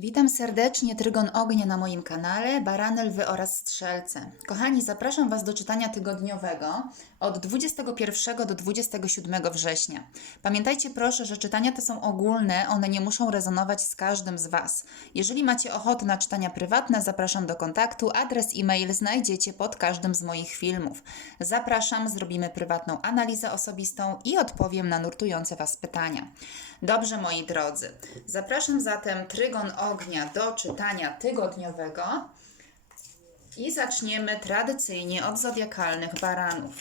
Witam serdecznie, Trygon Ognia na moim kanale, Barany, Lwy oraz Strzelce. Kochani, zapraszam Was do czytania tygodniowego od 21 do 27 września. Pamiętajcie proszę, że czytania te są ogólne, one nie muszą rezonować z każdym z Was. Jeżeli macie ochotę na czytania prywatne, zapraszam do kontaktu, adres e-mail znajdziecie pod każdym z moich filmów. Zapraszam, zrobimy prywatną analizę osobistą i odpowiem na nurtujące Was pytania. Dobrze, moi drodzy, zapraszam zatem Trygon Ognia do czytania tygodniowego i zaczniemy tradycyjnie od zodiakalnych baranów.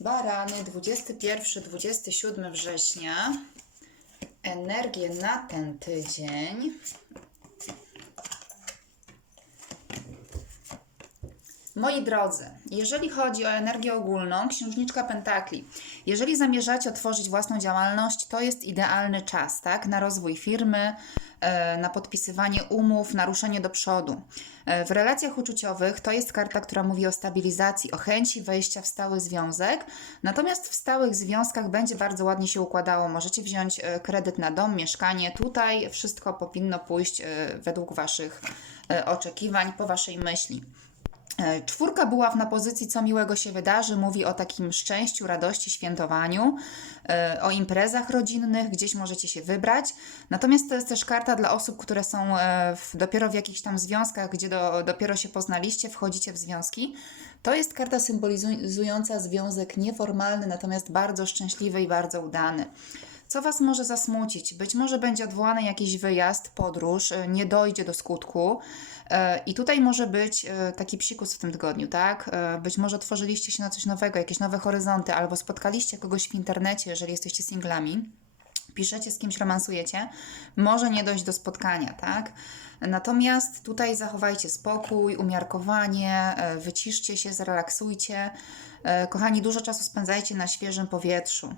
Barany 21-27 września. Energię na ten tydzień. Moi drodzy, jeżeli chodzi o energię ogólną, księżniczka Pentakli, jeżeli zamierzacie otworzyć własną działalność, to jest idealny czas, tak? Na rozwój firmy, e, na podpisywanie umów, na ruszenie do przodu. E, W relacjach uczuciowych to jest karta, która mówi o stabilizacji, o chęci wejścia w stały związek. Natomiast w stałych związkach będzie bardzo ładnie się układało. Możecie wziąć e, kredyt na dom, mieszkanie. Tutaj wszystko powinno pójść według Waszych oczekiwań, po Waszej myśli. E, Czwórka buław na pozycji Co miłego się wydarzy mówi o takim szczęściu, radości, świętowaniu, e, o imprezach rodzinnych, gdzieś możecie się wybrać. Natomiast to jest też karta dla osób, które są e, w, dopiero w jakichś tam związkach, gdzie do, dopiero się poznaliście, wchodzicie w związki. To jest karta symbolizująca związek nieformalny, natomiast bardzo szczęśliwy i bardzo udany. Co Was może zasmucić? Być może będzie odwołany jakiś wyjazd, podróż, e, nie dojdzie do skutku. E, I tutaj może być e, taki psikus w tym tygodniu, tak? Być może otworzyliście się na coś nowego, jakieś nowe horyzonty, albo spotkaliście kogoś w internecie, jeżeli jesteście singlami piszecie, z kimś romansujecie, może nie dojść do spotkania, tak? Natomiast tutaj zachowajcie spokój, umiarkowanie, wyciszcie się, zrelaksujcie. Kochani, dużo czasu spędzajcie na świeżym powietrzu.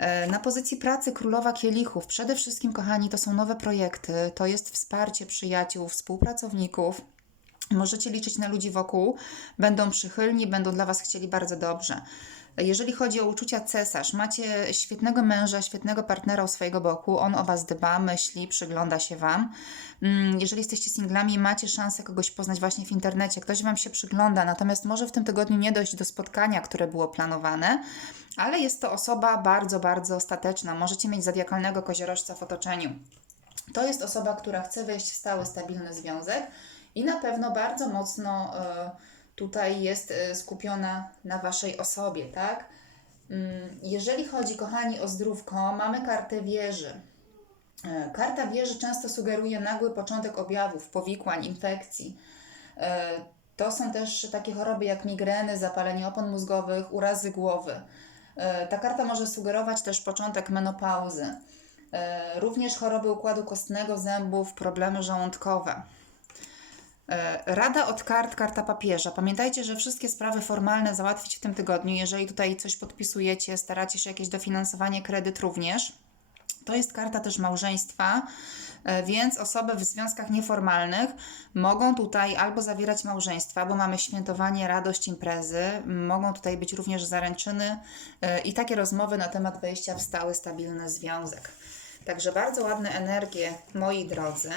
E, Na pozycji pracy królowa kielichów. Przede wszystkim, kochani, to są nowe projekty, to jest wsparcie przyjaciół, współpracowników. Możecie liczyć na ludzi wokół, będą przychylni, będą dla Was chcieli bardzo dobrze. Jeżeli chodzi o uczucia cesarz, macie świetnego męża, świetnego partnera u swojego boku, on o Was dba, myśli, przygląda się Wam. Mm, Jeżeli jesteście singlami, macie szansę kogoś poznać właśnie w internecie, ktoś Wam się przygląda, natomiast może w tym tygodniu nie dojść do spotkania, które było planowane, ale jest to osoba bardzo, bardzo ostateczna. Możecie mieć zodiakalnego koziorożca w otoczeniu. To jest osoba, która chce wejść w stały, stabilny związek i na pewno bardzo mocno e, tutaj jest e, skupiona na Waszej osobie, tak? Mm, Jeżeli chodzi, kochani, o zdrówko, mamy kartę wieży. E, Karta wieży często sugeruje nagły początek objawów, powikłań, infekcji. E, To są też takie choroby jak migreny, zapalenie opon mózgowych, urazy głowy. Ta karta może sugerować też początek menopauzy. Również choroby układu kostnego, zębów, problemy żołądkowe. E, Rada od kart, karta papieża. Pamiętajcie, że wszystkie sprawy formalne załatwić w tym tygodniu. Jeżeli tutaj coś podpisujecie, staracie się jakieś dofinansowanie, kredyt również. To jest karta też małżeństwa, e, więc osoby w związkach nieformalnych mogą tutaj albo zawierać małżeństwa, bo mamy świętowanie, radość, imprezy. Mogą tutaj być również zaręczyny e, i takie rozmowy na temat wejścia w stały, stabilny związek. Także bardzo ładne energie, moi drodzy.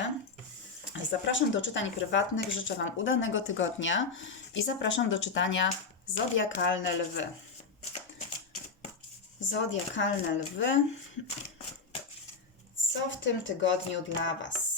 Zapraszam do czytań prywatnych, życzę Wam udanego tygodnia i zapraszam do czytania Zodiakalne Lwy. Zodiakalne Lwy. Co w tym tygodniu dla Was?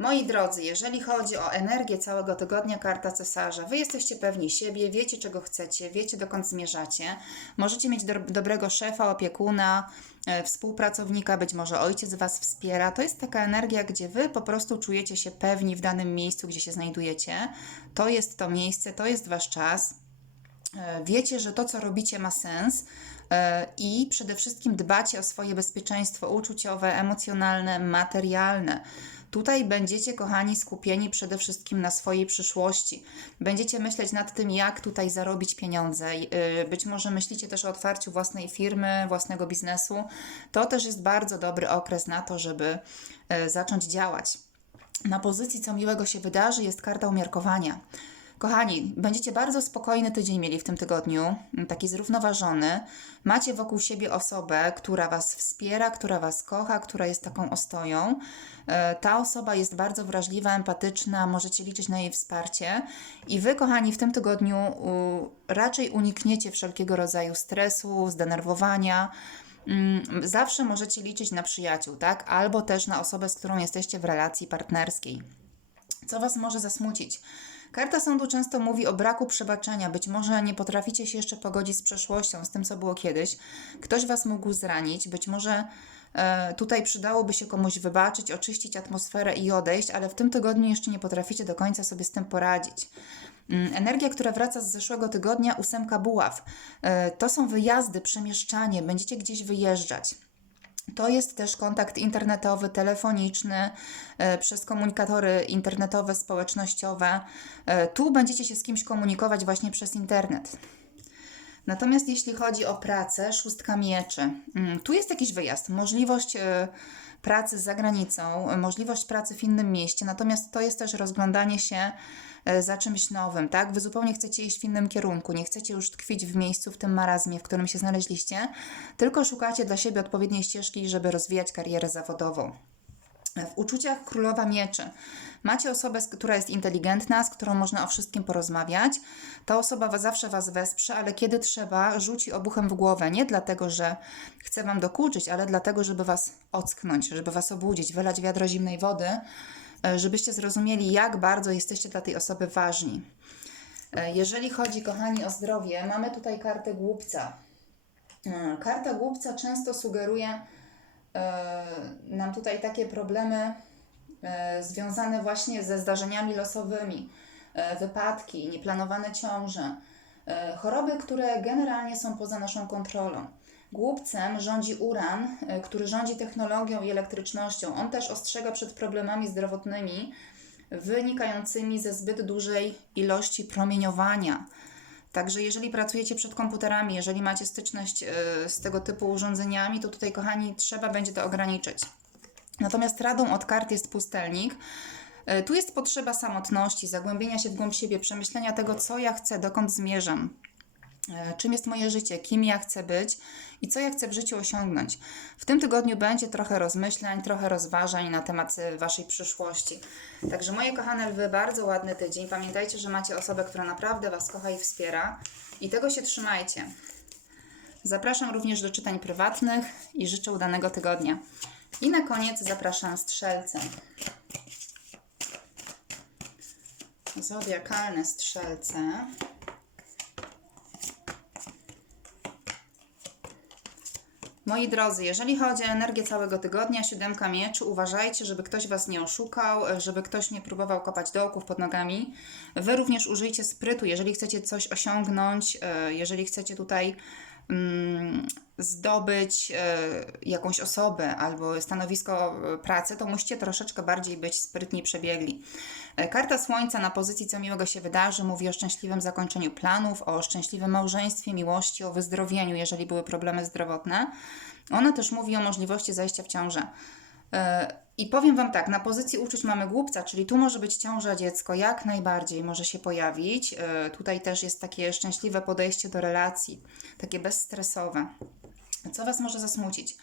Moi drodzy, jeżeli chodzi o energię całego tygodnia, karta cesarza, wy jesteście pewni siebie, wiecie czego chcecie, wiecie dokąd zmierzacie. Możecie mieć do, dobrego szefa, opiekuna, e, współpracownika, być może ojciec was wspiera. To jest taka energia, gdzie wy po prostu czujecie się pewni w danym miejscu, gdzie się znajdujecie. To jest to miejsce, to jest wasz czas. E, Wiecie, że to, co robicie, ma sens e, i przede wszystkim dbacie o swoje bezpieczeństwo uczuciowe, emocjonalne, materialne. Tutaj będziecie, kochani, skupieni przede wszystkim na swojej przyszłości. Będziecie myśleć nad tym, jak tutaj zarobić pieniądze. Y, Być może myślicie też o otwarciu własnej firmy, własnego biznesu. To też jest bardzo dobry okres na to, żeby y, zacząć działać. Na pozycji, co miłego się wydarzy, jest karta umiarkowania. Kochani, będziecie bardzo spokojny tydzień mieli w tym tygodniu, taki zrównoważony. Macie wokół siebie osobę, która Was wspiera, która Was kocha, która jest taką ostoją. E, Ta osoba jest bardzo wrażliwa, empatyczna, możecie liczyć na jej wsparcie. I Wy, kochani, w tym tygodniu raczej unikniecie wszelkiego rodzaju stresu, zdenerwowania. Mm, Zawsze możecie liczyć na przyjaciół, tak? Albo też na osobę, z którą jesteście w relacji partnerskiej. Co Was może zasmucić? Karta sądu często mówi o braku przebaczenia. Być może nie potraficie się jeszcze pogodzić z przeszłością, z tym, co było kiedyś. Ktoś Was mógł zranić. Być może e, tutaj przydałoby się komuś wybaczyć, oczyścić atmosferę i odejść, ale w tym tygodniu jeszcze nie potraficie do końca sobie z tym poradzić. Mm, Energia, która wraca z zeszłego tygodnia, ósemka buław. E, To są wyjazdy, przemieszczanie, będziecie gdzieś wyjeżdżać. To jest też kontakt internetowy, telefoniczny, e, przez komunikatory internetowe, społecznościowe. E, Tu będziecie się z kimś komunikować właśnie przez internet. Natomiast jeśli chodzi o pracę, szóstka mieczy. Mm, Tu jest jakiś wyjazd, możliwość e, pracy za granicą, e, możliwość pracy w innym mieście, natomiast to jest też rozglądanie się e, za czymś nowym, tak? Wy zupełnie chcecie iść w innym kierunku, nie chcecie już tkwić w miejscu, w tym marazmie, w którym się znaleźliście, tylko szukacie dla siebie odpowiedniej ścieżki, żeby rozwijać karierę zawodową. W uczuciach królowa mieczy. Macie osobę, która jest inteligentna, z którą można o wszystkim porozmawiać. Ta osoba zawsze Was wesprze, ale kiedy trzeba, rzuci obuchem w głowę. Nie dlatego, że chce Wam dokuczyć, ale dlatego, żeby Was ocknąć, żeby Was obudzić, wylać wiadro zimnej wody, e, żebyście zrozumieli, jak bardzo jesteście dla tej osoby ważni. E, Jeżeli chodzi, kochani, o zdrowie, mamy tutaj kartę głupca. E, Karta głupca często sugeruje nam tutaj takie problemy e, związane właśnie ze zdarzeniami losowymi, e, wypadki, nieplanowane ciąże, e, choroby, które generalnie są poza naszą kontrolą. Głupcem rządzi uran, e, który rządzi technologią i elektrycznością. On też ostrzega przed problemami zdrowotnymi wynikającymi ze zbyt dużej ilości promieniowania. Także jeżeli pracujecie przed komputerami, jeżeli macie styczność e, z tego typu urządzeniami, to tutaj, kochani, trzeba będzie to ograniczyć. Natomiast radą od kart jest pustelnik. E, Tu jest potrzeba samotności, zagłębienia się w głąb siebie, przemyślenia tego, co ja chcę, dokąd zmierzam, czym jest moje życie, kim ja chcę być i co ja chcę w życiu osiągnąć. W tym tygodniu będzie trochę rozmyślań, trochę rozważań na temat e, Waszej przyszłości. Także moje kochane lwy, bardzo ładny tydzień. Pamiętajcie, że macie osobę, która naprawdę Was kocha i wspiera i tego się trzymajcie. Zapraszam również do czytań prywatnych i życzę udanego tygodnia. I na koniec zapraszam strzelce. Zodiakalne strzelce. Moi drodzy, jeżeli chodzi o energię całego tygodnia, siódemka mieczy, uważajcie, żeby ktoś Was nie oszukał, żeby ktoś nie próbował kopać dołków pod nogami. Wy również użyjcie sprytu, jeżeli chcecie coś osiągnąć, e, jeżeli chcecie tutaj zdobyć e, jakąś osobę albo stanowisko e, pracy, to musicie troszeczkę bardziej być sprytni, przebiegli. E, Karta Słońca na pozycji co miłego się wydarzy mówi o szczęśliwym zakończeniu planów, o szczęśliwym małżeństwie, miłości, o wyzdrowieniu, jeżeli były problemy zdrowotne. Ona też mówi o możliwości zajścia w ciążę. I powiem Wam tak, na pozycji uczuć mamy głupca, czyli tu może być ciąża dziecko, jak najbardziej może się pojawić. E, Tutaj też jest takie szczęśliwe podejście do relacji, takie bezstresowe. Co Was może zasmucić?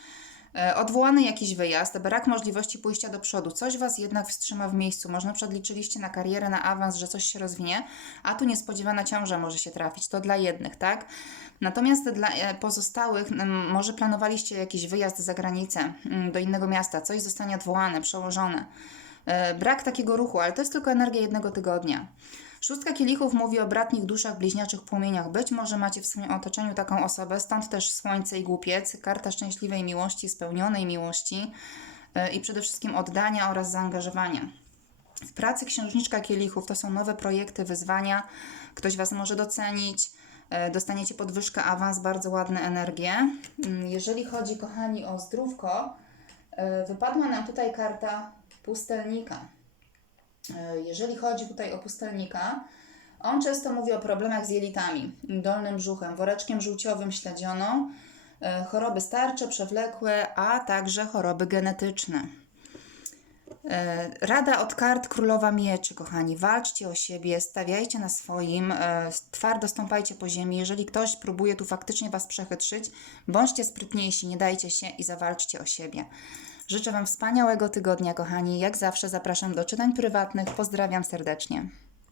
E, Odwołany jakiś wyjazd, brak możliwości pójścia do przodu, coś Was jednak wstrzyma w miejscu. Może na przykład liczyliście na karierę, na awans, że coś się rozwinie, a tu niespodziewana ciąża może się trafić. To dla jednych, tak? Natomiast dla e, pozostałych, może planowaliście jakiś wyjazd za granicę, m, do innego miasta, coś zostanie odwołane, przełożone. E, Brak takiego ruchu, ale to jest tylko energia jednego tygodnia. Szóstka kielichów mówi o bratnich duszach, bliźniaczych płomieniach. Być może macie w swoim otoczeniu taką osobę, stąd też słońce i głupiec, karta szczęśliwej miłości, spełnionej miłości e, i przede wszystkim oddania oraz zaangażowania. W pracy księżniczka kielichów to są nowe projekty, wyzwania. Ktoś Was może docenić, e, dostaniecie podwyżkę, awans, bardzo ładne energie. Mm, Jeżeli chodzi, kochani, o zdrówko, e, wypadła nam tutaj karta pustelnika. E, jeżeli chodzi tutaj o pustelnika, on często mówi o problemach z jelitami, dolnym brzuchem, woreczkiem żółciowym, śledzioną, e, choroby starcze, przewlekłe, a także choroby genetyczne. E, Rada od kart Królowa Mieczy, kochani, walczcie o siebie, stawiajcie na swoim, twardo stąpajcie po ziemi. Jeżeli ktoś próbuje tu faktycznie Was przechytrzyć, bądźcie sprytniejsi, nie dajcie się i zawalczcie o siebie. Życzę Wam wspaniałego tygodnia, kochani. Jak zawsze zapraszam do czytań prywatnych. Pozdrawiam serdecznie.